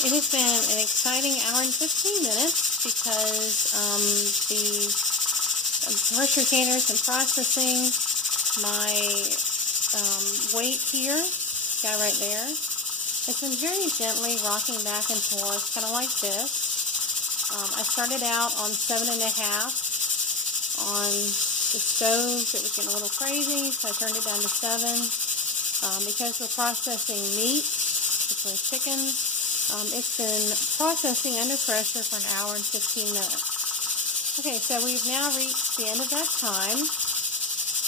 It has been an exciting hour and 15 minutes because the pressure canner has been processing my weight here, guy right there. It's been very gently rocking back and forth, kind of like this. I started out on 7.5 on the stove. It was getting a little crazy, so I turned it down to 7. Because we're processing meat, between chicken, it's been processing under pressure for an hour and 15 minutes. Okay, so we've now reached the end of that time.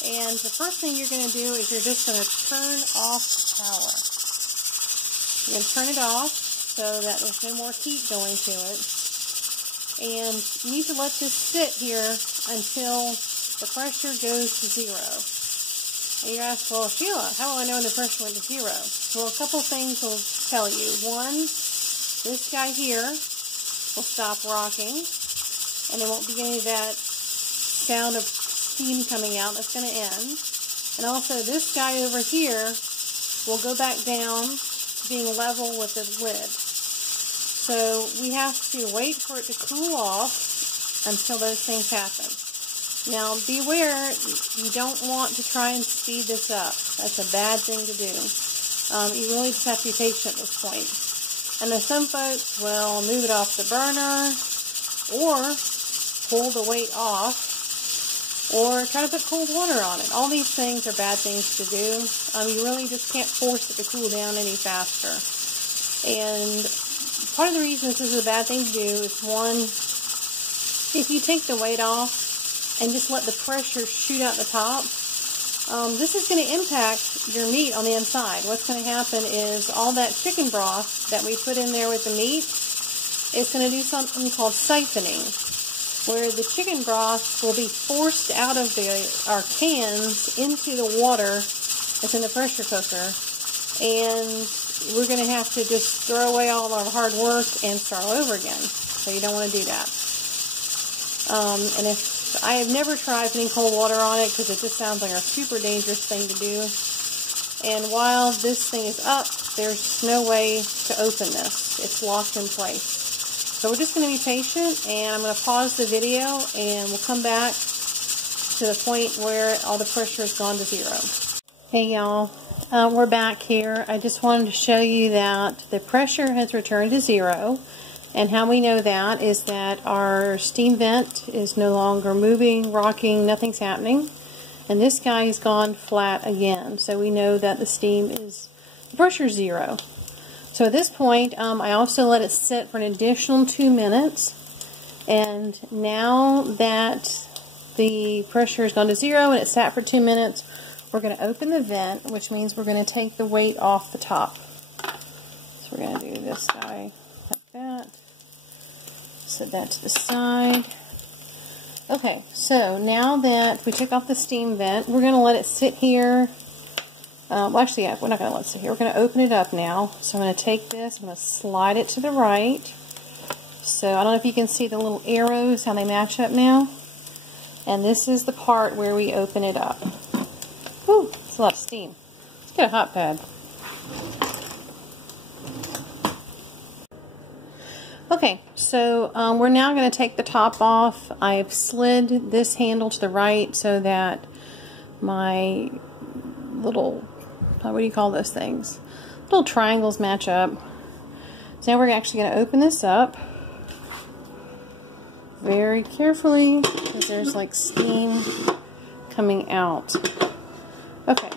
And the first thing you're going to do is you're just going to turn off the power. You're going to turn it off so that there's no more heat going to it. And you need to let this sit here until the pressure goes to 0. And you ask, well, Sheila, how will I know when the pressure went to 0? Well, a couple things will tell you. One, this guy here will stop rocking, and there won't be any of that sound of steam coming out. That's going to end. And also, this guy over here will go back down to being level with the lid. So we have to wait for it to cool off until those things happen. Now, beware, you don't want to try and speed this up. That's a bad thing to do. You really just have to be patient at this point. And then some folks will move it off the burner, or pull the weight off, or try to put cold water on it. All these things are bad things to do. You really just can't force it to cool down any faster. And part of the reason this is a bad thing to do is, one, if you take the weight off, and just let the pressure shoot out the top, this is going to impact your meat on the inside. What's going to happen is all that chicken broth that we put in there with the meat is going to do something called siphoning, where the chicken broth will be forced out of our cans into the water that's in the pressure cooker, and we're going to have to just throw away all of our hard work and start all over again. So you don't want to do that. And if I have never tried putting cold water on it because it just sounds like a super dangerous thing to do. And while this thing is up, there's no way to open this. It's locked in place. So we're just going to be patient, and I'm going to pause the video, and we'll come back to the point where all the pressure has gone to 0. Hey y'all, we're back here. I just wanted to show you that the pressure has returned to 0. And how we know that is that our steam vent is no longer moving, rocking, nothing's happening. And this guy has gone flat again. So we know that the pressure is 0. So at this point, I also let it sit for an additional 2 minutes. And now that the pressure has gone to 0 and it sat for 2 minutes, we're going to open the vent, which means we're going to take the weight off the top. So we're going to do this guy like that. Set that to the side. Okay, so now that we took off the steam vent, we're going to let it sit here. Well, actually, yeah, we're not going to let it sit here. We're going to open it up now. So I'm going to take this, I'm going to slide it to the right. So I don't know if you can see the little arrows, how they match up now. And this is the part where we open it up. Whew, it's a lot of steam. Let's get a hot pad. Okay, so we're now going to take the top off. I've slid this handle to the right so that my little, what do you call those things? Little triangles match up. So now we're actually going to open this up very carefully because there's like steam coming out. Okay,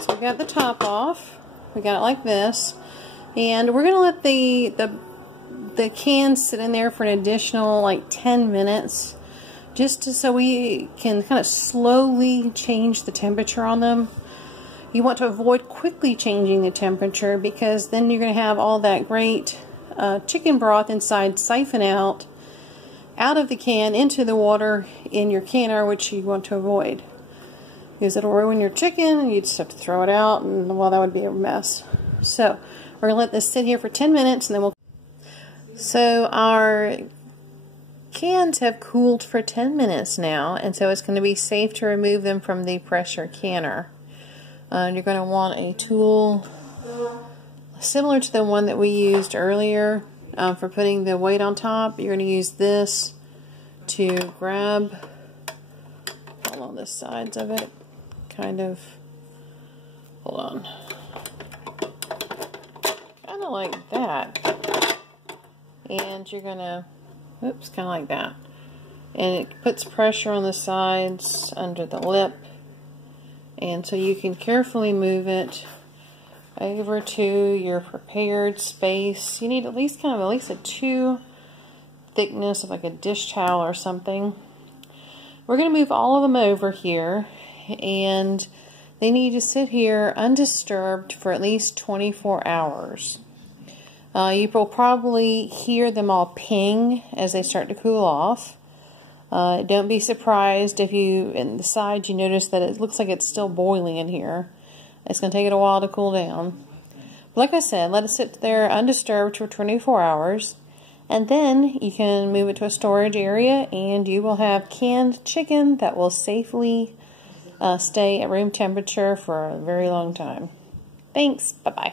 so we got the top off. We got it like this. And we're going to let the cans sit in there for an additional like 10 minutes just so we can kind of slowly change the temperature on them. You want to avoid quickly changing the temperature because then you're going to have all that great chicken broth inside siphon out of the can into the water in your canner, which you want to avoid because it'll ruin your chicken and you just have to throw it out, and well, that would be a mess. So we're going to let this sit here for 10 minutes and then we'll... So our cans have cooled for 10 minutes now, and so it's going to be safe to remove them from the pressure canner. You're going to want a tool Similar to the one that we used earlier for putting the weight on top, you're going to use this to grab along the sides of it, kind of, hold on, kind of like that, and you're going to, oops, kind of like that, and it puts pressure on the sides under the lip, and so you can carefully move it over to your prepared space. You need at least kind of at least a 2 thickness of like a dish towel or something. We're going to move all of them over here, and they need to sit here undisturbed for at least 24 hours. You will probably hear them all ping as they start to cool off. Don't be surprised if you, in the sides, you notice that it looks like it's still boiling in here. It's going to take it a while to cool down. But like I said, let it sit there undisturbed for 24 hours. And then you can move it to a storage area, and you will have canned chicken that will safely stay at room temperature for a very long time. Thanks. Bye-bye.